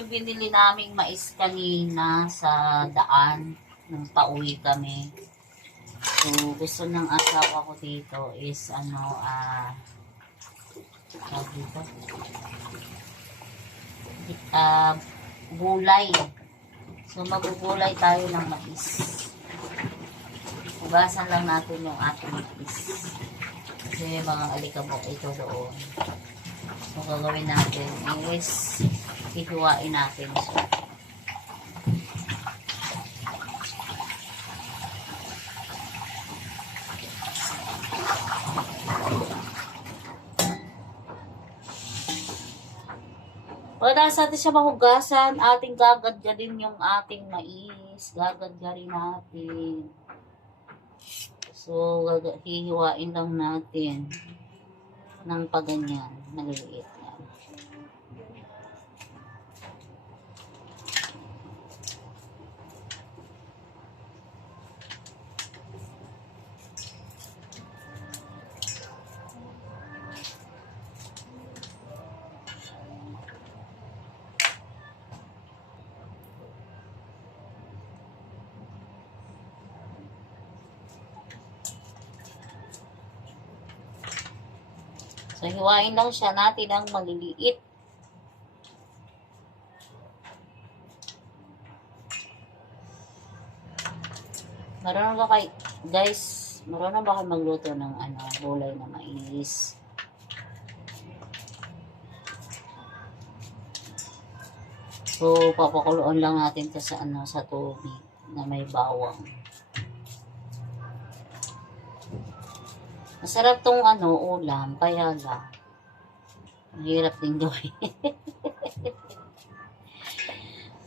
yung binili naming mais kanina sa daan nung pauwi kami. So, gusto ng asawa ko dito is dito, gulay. So, magugulay tayo ng mais. Hugasan lang natin yung ating mais. Kasi may mga alikabok ito doon. So, gagawin natin is hihiwain natin siya. Pagkatapos natin siya mahugasan, ating gagadgarin yung ating mais. Gagadgarin natin. So, hihiwain lang natin ng paganyan. Maliliit yan. So, hiwain lang siya natin ng maliliit. Marunong ba kayo, guys, marunong ba kayo magluto ng gulay na mais? So, papakuluan lang natin ito sa sa tubig na may bawang. Masarap tong ulam, kaya lang mahirap din gawin.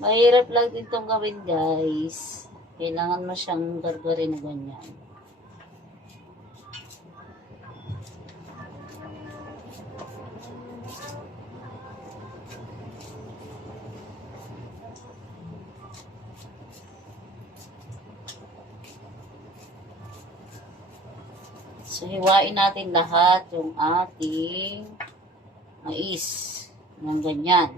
Mahirap lang din tong gawin, guys. Kailangan mo siyang gargarin na ganyan. So, hiwain natin lahat yung ating mais ng ganyan.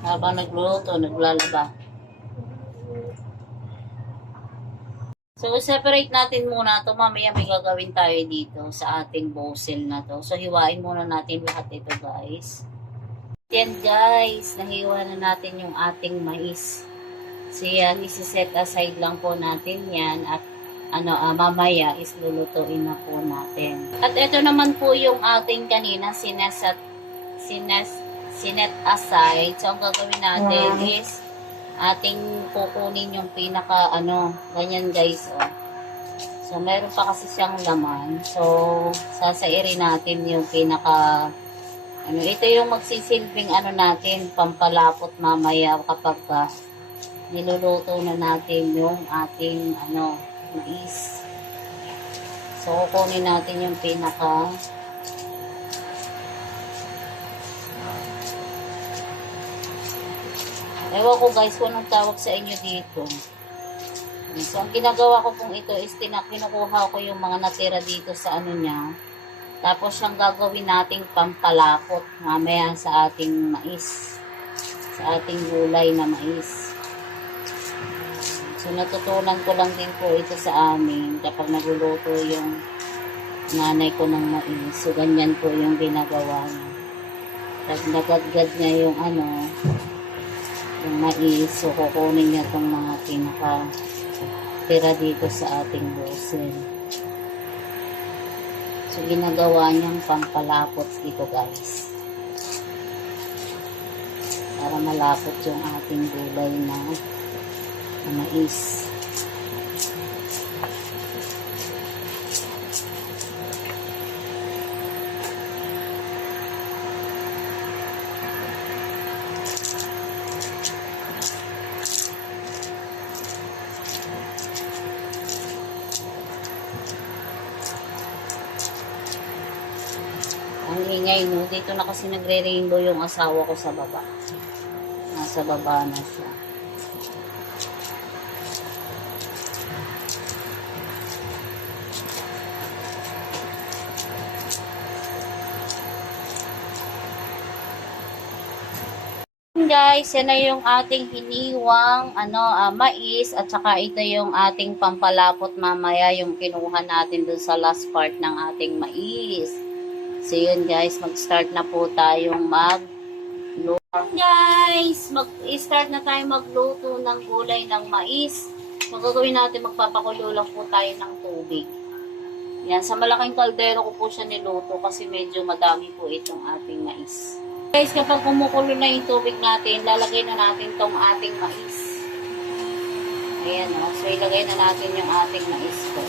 Habang nagluluto, naglalaba. So, separate natin muna ito. Mamaya may gagawin tayo dito sa ating bosel na to. So, hiwain muna natin lahat ito, guys. Yan, guys. Nahiwa na natin yung ating mais. So, yan. Isi-set aside lang po natin yan. At, mamaya is lulutuin na po natin. At ito naman po yung ating kanina sinet aside. So, ang gagawin natin is ating kukunin yung pinaka ganyan, guys, oh. So, meron pa kasi siyang laman. So, sasairin natin yung pinaka ito yung magsisilbing natin, pampalapot mamaya kapag niluluto na natin yung ating mais. So, kukunin natin yung pinaka ewan ko, guys, kung anong tawag sa inyo dito. So, ang ginagawa ko pong ito is kinukuha ko yung mga natira dito sa niya. Tapos, yung gagawin nating pampalapot mamaya sa ating mais. Sa ating gulay na mais. So, natutunan ko lang din po ito sa amin kapag nagluluto yung nanay ko ng mais. So, ganyan po yung ginagawa niya. Pag nagadgad niya yung yung mais, so kukunin niya itong mga tira dito sa ating bosel. So, ginagawa niyang pampalapot dito, guys. Para malapot yung ating gulay na mais. Ang ingay, no? Dito na kasi nagre-rainbow yung asawa ko sa baba. Nasa baba na siya. Guys, yan na yung ating hiniwang mais at saka ito yung ating pampalapot mamaya yung kinuha natin dun sa last part ng ating mais. So yun guys, mag-start na po tayong guys, mag-start na tayo magluto ng gulay ng mais. Magagawin natin, magpapakulo lang po tayo ng tubig. Yan, sa malaking kaldero ko po siya niluto kasi medyo madami po itong ating mais. Guys, kapag kumukulo na yung tubig natin, lalagay na natin tong ating mais. Ayan o. So, ilagay na natin yung ating mais ko.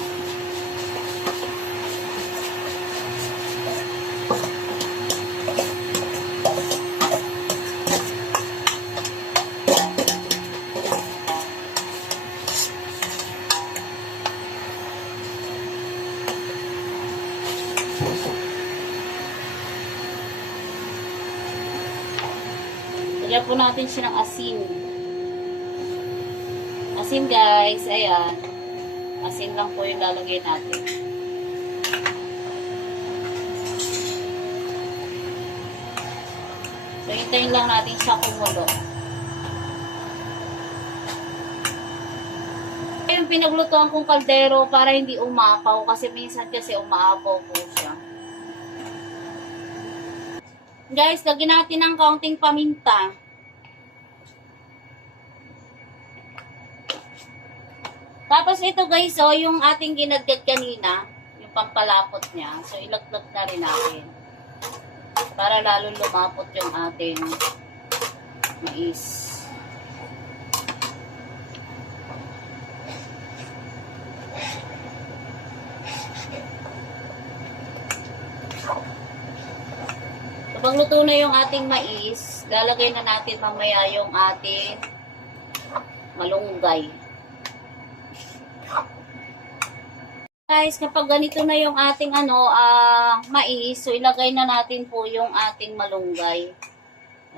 Lagyan po natin siya ng asin. Asin guys, ayan. Asin lang po yung lalagay natin. So, hintayin lang natin siya kumulo. Yung pinaglutuan kong kaldero para hindi umapaw kasi minsan kasi umaapaw po siya. Guys, lagyan natin ng kaunting paminta. Tapos ito guys, oh, yung ating ginadgad kanina, yung pampalapot niya. So, ilaglag na rin natin. Para lalo lumapot yung ating mais. Kapag luto na yung ating mais, lalagay na natin mamaya yung ating malunggay. Guys, kapag ganito na yung ating mais, so ilagay na natin po yung ating malunggay.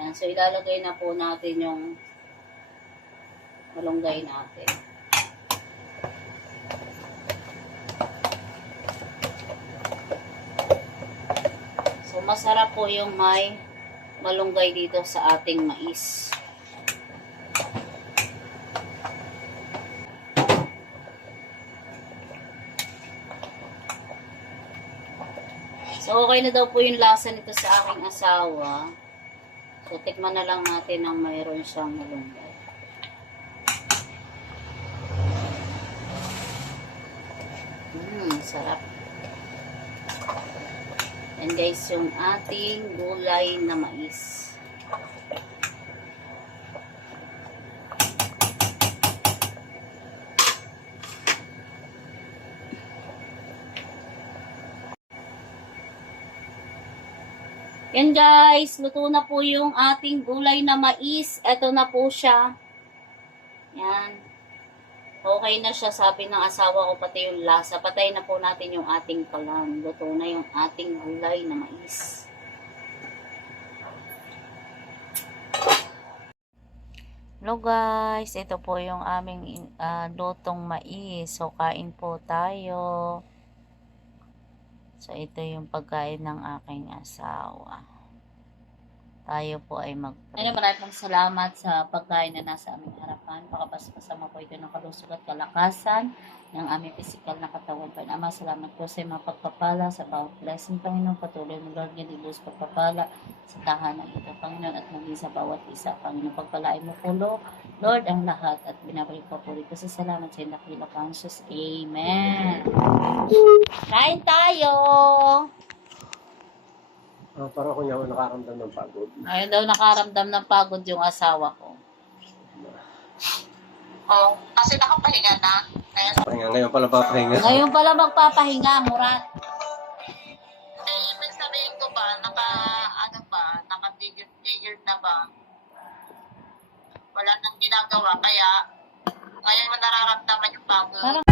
Yan, so ilalagay na po natin yung malunggay natin. So masarap po yung may malunggay dito sa ating mais. So, okay na daw po yung lasa nito sa aking asawa. So, tikman na lang natin ang mayroon siyang malunggay. Sarap. And guys, yung ating gulay na mais. Yan guys, luto na po yung ating gulay na mais. Ito na po siya. Yan. Okay na siya, sabi ng asawa ko, pati yung lasa. Patay na po natin yung ating kalan. Luto na yung ating gulay na mais. Hello guys, ito po yung aming lutong mais. So, kain po tayo. So, ito yung pagkain ng aking asawa. Tayo po ay mag-pray. Maraming salamat sa pagkain na nasa aming harapan. Pakapasama po ito ng kalusog at kalakasan ng aming physical na katawan. Ama, salamat po sa mga pagpapala, sa bawat blessing, Panginoon. Patuloy mo, Lord, nga libos pagpapala sa tahanan ito, Panginoon, at maging sa bawat isa, Panginoon. Pagpalain mo po, Lord, ang lahat, at binabalik po po rito sa salamat sa inakila conscious. Amen. Kain tayo! Parang ako niya nakaramdam ng pagod. Ayun daw nakaramdam ng pagod yung asawa ko. Oh, kasi nakapahinga na. Pahinga ngayon pala ba pahinga? Ngayon pala magpapahinga, Murat. Ibig sabihin ko ba, naka-tigil na ba? Wala nang ginagawa, kaya ngayon mo nararamdaman yung pagod. Parang